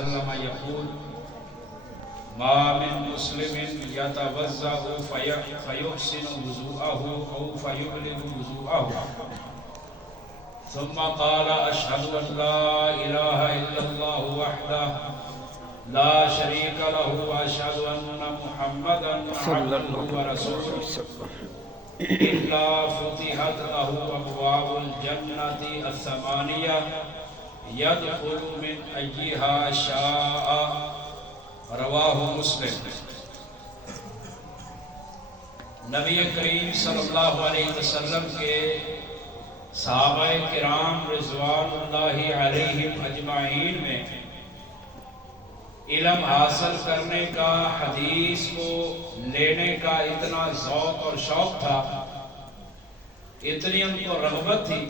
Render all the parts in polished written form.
وسلم يقول ما من مسلم يتوضأ فيحسن وضوءه أو فيبلغ وضوءه ثم قال أشهد أن لا إله إلا الله وحده لا شريك له وأشهد أن محمدا عبده ورسوله إلا فتحت له أبواب الجنة الثمانية يدخل من أيها شاء رواہ مسلم۔ نبی کریم صلی اللہ علیہ وسلم کے صحابہ کرام رضوان اللہ علیہم اجمعین میں علم حاصل کرنے کا، حدیث کو لینے کا اتنا ذوق اور شوق تھا، اتنی ان کو رغبت تھی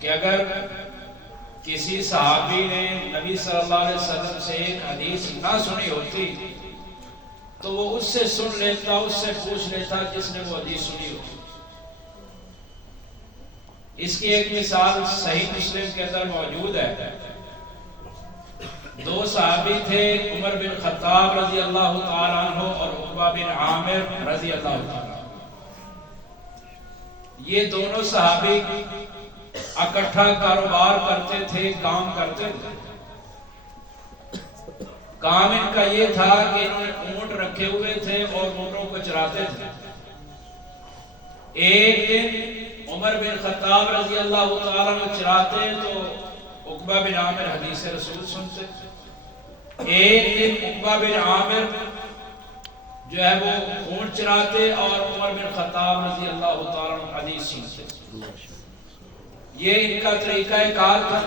کہ اگر کسی صحابی نے نبی صلی اللہ علیہ وسلم سے ایک حدیث نہ سنی ہوتی تو وہ اس سے سن لیتا، اس سے پوچھ لیتا جس نے وہ حدیث سنی ہوتی۔ اس کی ایک مثال صحیح مسلم کے اندر موجود ہے۔ دو صحابی تھے، عمر بن خطاب رضی اللہ تعالیٰ عنہ اور عقبہ بن عامر رضی اللہ تعالیٰ عنہ۔ یہ دونوں صحابی اکٹھا کاروبار کرتے تھے، کام کرتے تھے۔ کام ان کا یہ تھا کہ انہوں نے اونٹ رکھے ہوئے تھے اور اونٹوں کو چراتے تھے۔ ایک دن عمر بن خطاب رضی اللہ تعالیٰ عنہ چراتے تو عقبہ بن عامر حدیث رسول سنتے۔ ایک دن عقبہ بن عامر جو ہے وہ اونٹ چراتے اور عمر بن خطاب رضی اللہ تعالیٰ عنہ حدیث سنتے۔ یہ ان کا طریقہ کار تھا۔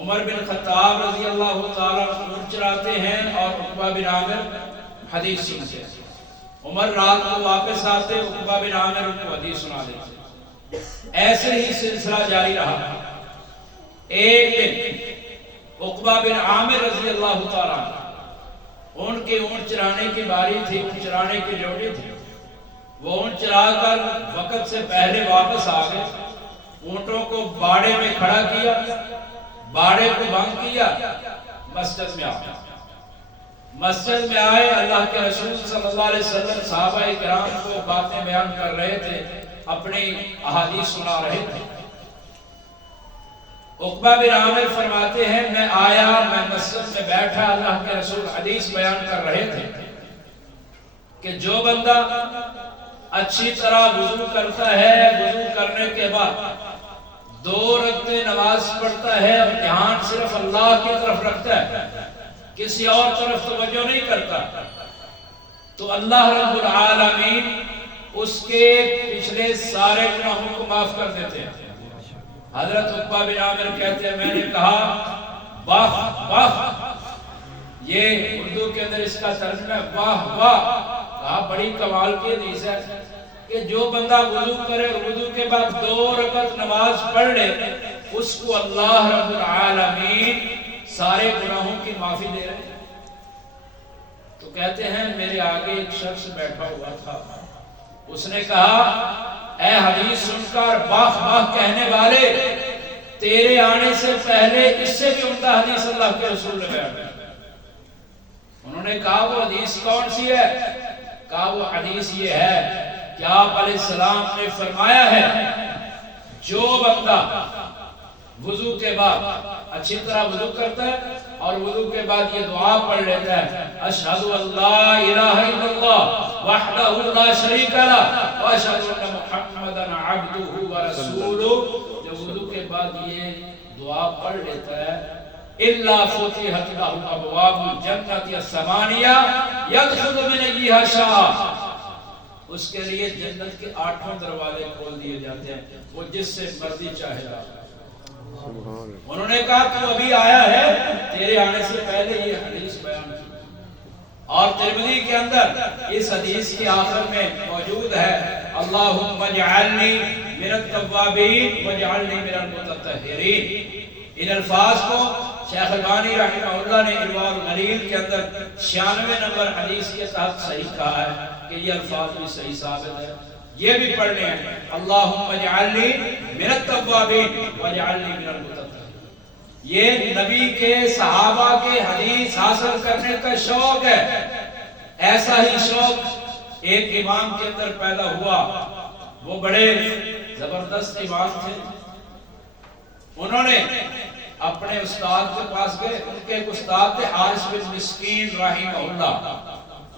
عمر بن خطاب رضی اللہ تعالیٰ عنہ اونٹ چراتے ہیں اور عقبہ بن عامر حدیث سنتے۔ عمر رات کو واپس آتے، عقبہ بن عامر ان کو حدیث سنا دیتے۔ ایسے ہی سلسلہ جاری رہا۔ ایک دن عقبہ بن عامر رضی اللہ تعالیٰ عنہ ان کے اونٹ چرانے کی باری تھی، اونٹ چرانے کی ڈیوٹی تھی۔ وہ اونٹ چرا کر وقت سے پہلے واپس آ گئے، اونٹوں کو باڑے میں کھڑا کیا، باڑے کو بند کیا، مسجد میں آئے۔ مسجد میں آئے، اللہ کے رسول صلی اللہ علیہ وسلم صحابہ کرام کو باتیں بیان کر رہے تھے، اپنی احادیث سنا رہے تھے۔ عقبہ بن عامر فرماتے ہیں میں آیا، میں مسجد میں بیٹھا، اللہ کے رسول حدیث بیان کر رہے تھے کہ جو بندہ اچھی طرح وضو کرتا ہے، وضو کرنے کے بعد 2 رکعتیں نماز پڑھتا ہے اور دھیان صرف اللہ کی طرف رکھتا ہے، کسی اور طرف توجہ نہیں کرتا، تو اللہ رب العالمین اس کے پچھلے سارے گناہوں کو معاف کر دیتے ہیں۔ حضرت عقبہ بن عامر کہتے ہیں میں نے کہا واہ واہ، یہ اردو کے اندر اس کا ترجمہ ہے واہ واہ، کہا بڑی کمال کی حدیث ہے کہ جو بندہ وضو کرے اور وضو کے بعد 2 رکعت نماز پڑھ لے، اس کو اللہ رب العالمین سارے گناہوں کی معافی دے رہے ہیں۔ تو کہتے ہیں میرے آگے ایک شخص بیٹھا ہوا تھا، اس نے کہا اے حدیث سن کر واہ واہ کہنے والے، تیرے آنے سے پہلے اس سے بھی عمدہ حدیث اللہ کے رسول نے بیان کی۔ انہوں نے کہا وہ حدیث کون سی ہے؟ کہا وہ حدیث یہ ہے کہ آپ علیہ السلام نے فرمایا ہے جو بندہ وضو کے بعد اچھی طرح وضو کرتا ہے اور وضو کے بعد یہ دعا پڑھ لیتا ہے اشہد ان لا الہ الا اللہ وحدہ لا شریک لہ واشہد ان محمدا عبدہ ورسولہ، جو وضو کے بعد یہ دعا پڑھ لیتا ہے الا فتحت لہ ابواب الجنۃ الثمانیہ یدخل من ایہا شاء، اس کے لیے جنت کے 8 دروازے کھول دیے جاتے ہیں، وہ جس سے مرضی چاہے گا۔ انہوں نے کہا تو ابھی آیا ہے، تیرے آنے سے پہلے یہ حدیث بیان کی، اور ترمذی کے اندر اس حدیث کی آخر میں موجود ہے اللہم اجعلنی من التوابین واجعلنی من المتطہرین۔ ان الفاظ کو شیخ البانی رحمہ اللہ نے ارواء الغلیل کے اندر 96 نمبر حدیث کے تحت صحیح کہا ہے کہ یہ الفاظ بھی صحیح ثابت ہے، یہ بھی پڑھنے ہیں اللہم اجعلنی من التوابین واجعلنی من المتطہرین۔ یہ نبی کے صحابہ کے حدیث حاصل کرنے کا شوق ہے۔ ایسا ہی شوق ایک امام کے اندر پیدا ہوا، وہ بڑے زبردست امام تھے۔ انہوں نے اپنے استاد کے پاس گئے، ان کے ایک استاد تھے حارث بن مسکین رحمہ اللہ۔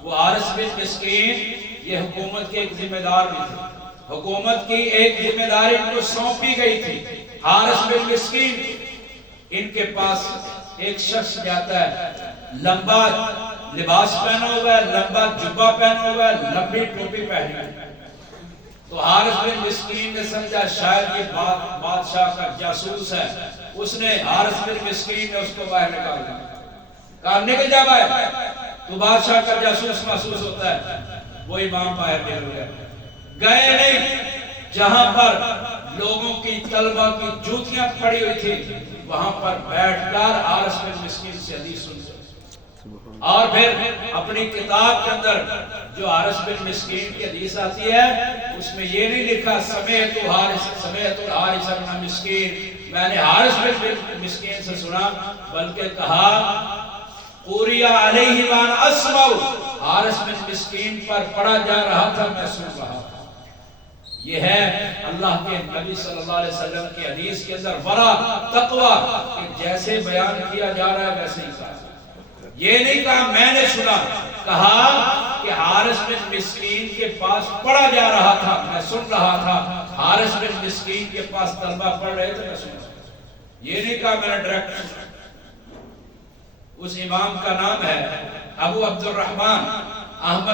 وہ حارث بن مسکین یہ حکومت کے ایک ذمہ دار بھی تھے، حکومت کی ایک ذمہ داری ان کو سونپی گئی تھی۔ حارث بن مسکین، ان کے پاس ایک شخص جاتا ہے، لمبا لباس پہنا ہوا ہے، لمبا جبہ پہنا ہوا ہے، لمبی ٹوپی پہنی ہے۔ تو حارث بن مسکین نے سمجھا شاید یہ بادشاہ کا جاسوس ہے، اس نے حارث بن مسکین نے اس کو باہر نکال دیا، کہا نکل جا باہر، تو بادشاہ کا جاسوس محسوس ہوتا ہے۔ وہ امام باہر نکل گئے، گئے نہیں، جہاں پر لوگوں کی طلبہ کی جوتیاں پڑی ہوئی تھی وہاں پر بیٹھ کر حارث بن مسکین سے حدیث سنتے، اور پھر اپنی کتاب کے اندر جو حارث بن مسکین کی حدیث آتی ہے اس میں یہ نہیں لکھا سمیعت الحارث بن مسکین، میں نے حارث بن مسکین سے سنا، بلکہ کہا قُرِئَ عَلَيْهِ وَأَنَا أَسْمَعُ، حارث بن مسکین پر پڑھا جا رہا تھا، میں سن رہا تھا۔ یہ ہے اللہ کے نبی صلی اللہ علیہ وسلم کی حدیث کے اندر ورع، تقوی، کہ جیسے بیان کیا جا رہا ہے ویسے ہی کہا۔ یہ نہیں کہا میں نے سنا، کہا کہ حارث بن مسکین کے پاس پڑھا جا رہا تھا، میں سن رہا تھا۔ حارث بن مسکین کے پاس طلبہ پڑھ رہے تھے، میں سن رہا تھا۔ یہ نہیں کہا میں نے ڈائریکٹ سنا۔ اس امام کا نام ہے ابو عبد الرحمن احمد